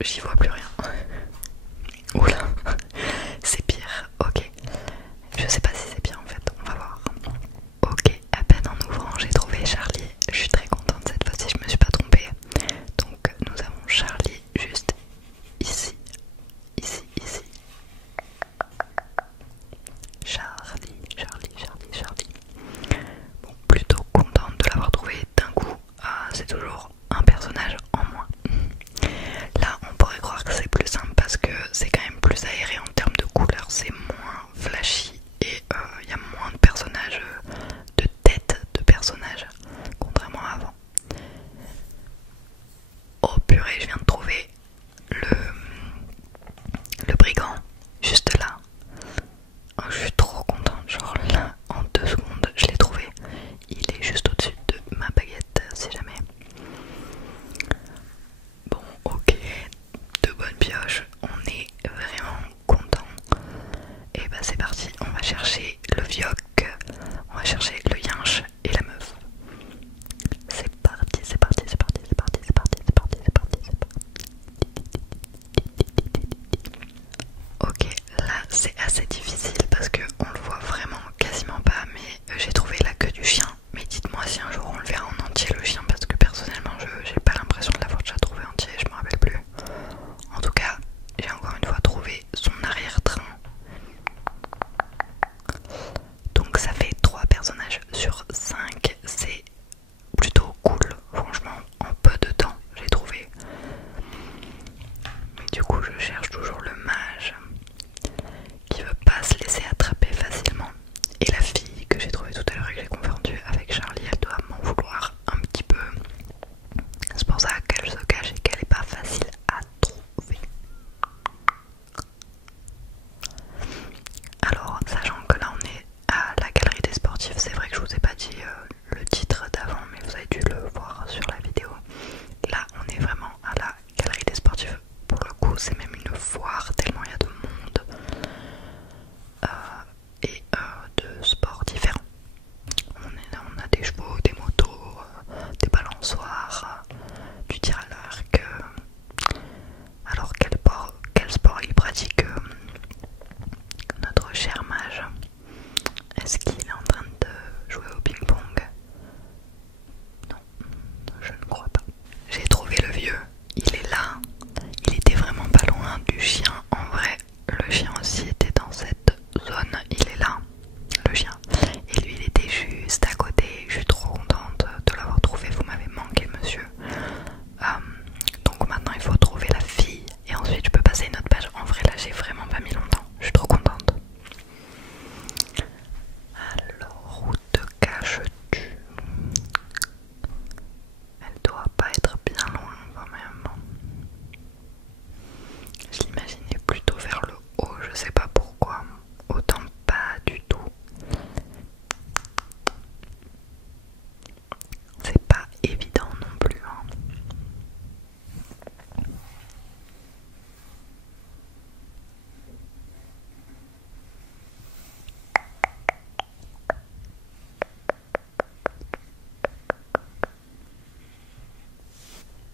j'y vois plus rien. Oula, c'est pire, ok. Je sais pas si c'est pire en fait, on va voir. Ok, à peine en ouvrant, j'ai trouvé Charlie. Je suis très contente cette fois-ci, je me suis pas trompée. Donc nous avons Charlie juste ici, ici, ici. Charlie, Charlie, Charlie, Charlie. Bon, plutôt contente de l'avoir trouvé d'un coup. C'est toujours un personnage en moins. Là, on pourrait croire que c'est plus simple parce que c'est quand même plus aéré en termes de couleurs, c'est moins flashy et il y a moins de personnages, de têtes de personnages, contrairement à avant. Oh purée, je viens de trouver le brigand, juste là. Oh, je suis trop contente, genre là, en 2 secondes, je l'ai trouvé. Il est juste au-dessus de ma baguette, si jamais. Bon, ok, de bonnes pioches, on est vraiment content. Et bah c'est parti, on va chercher le vioc, on va chercher le yinche et la meuf. C'est parti, c'est parti, c'est parti, c'est parti, c'est parti, c'est parti, c'est parti, c'est parti. Ok, là c'est assez difficile parce que on le voit vraiment quasiment pas, mais j'ai trouvé la queue du chien. Mais dites-moi si un jour on le verra en entier le chien, parce que personnellement j'ai pas l'impression de l'avoir déjà trouvé entier, je me rappelle plus. En tout cas, j'ai encore une fois trouvé son arrière-train. Donc ça fait 3 personnages sur 5, c'est plutôt cool, franchement, en peu de temps j'ai trouvé. Mais du coup je cherche toujours le mage qui veut pas se laisser attraper facilement. Et la fille que j'ai trouvée tout à l'heure et que j'ai confondue avec Charlie, elle doit m'en vouloir un petit peu. C'est pour ça qu'elle se cache et qu'elle est pas facile à trouver. Alors, sachant que là on est à la galerie des sportifs, c'est vrai que je vous ai pas dit le titre d'avant, mais vous avez dû le voir sur la vidéo. Là on est vraiment à la galerie des sportifs. Pour le coup c'est même une foire tellement il y a de monde et de sports différents. On a des chevaux, des motos, des balançoires, du tir à l'arc. Alors quel sport il pratique notre cher mage? Est-ce qu'il est en train de jouer au ping-pong? Non, je ne crois pas. J'ai trouvé le vieux, il est là. Il était vraiment pas loin du chien. En vrai, le chien aussi était dans cette zone. Il est là, le chien. Et lui, il était juste à côté. Je suis trop contente de l'avoir trouvé. Vous m'avez manqué, monsieur. Donc maintenant, il faut trouver la fille. Et ensuite, je peux passer une autre page. En vrai, là, j'ai vraiment pas mis longtemps. Je suis trop contente. Alors, où te caches-tu? Elle doit pas être bien loin quand même. Je l'imaginais plutôt vers le haut, je sais pas pourquoi. Autant pas du tout. C'est pas évident non plus. Hein.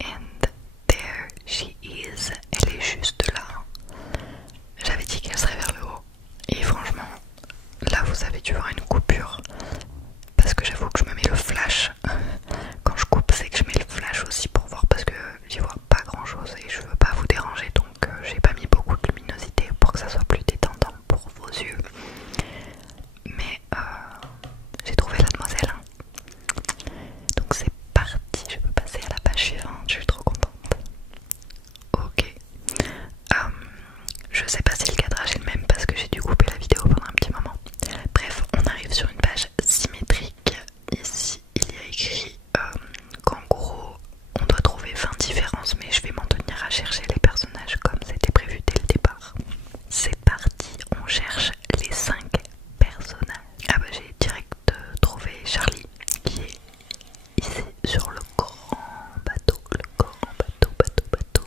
And there she is. Elle est juste là. J'avais dit qu'elle serait vers le haut. Et franchement, là vous avez dû voir une coupure. Parce que j'avoue que je me mets le flash. Quand je coupe, c'est que je mets le flash aussi pour voir parce que j'y vois pas grand chose et je veux pas vous déranger. Donc j'ai pas mis beaucoup de luminosité pour que ça soit plus détendant pour vos yeux. Mais j'ai trouvé la demoiselle. Donc c'est parti, je peux passer à la page suivante, je suis trop contente. Ok. Je sais pas si le cadrage est le même parce que j'ai dû couper la vidéo pendant un petit moment. Bref, on arrive sur une page symétrique. Ici, il y a écrit qu'en gros, on doit trouver 20 différences, mais je vais m'en tenir à chercher les personnages comme c'était prévu dès le départ. C'est parti, on cherche les 5 personnages. Ah bah j'ai direct trouvé Charlie qui est ici sur le grand bateau, bateau.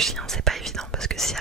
chien c'est pas évident parce que s'il y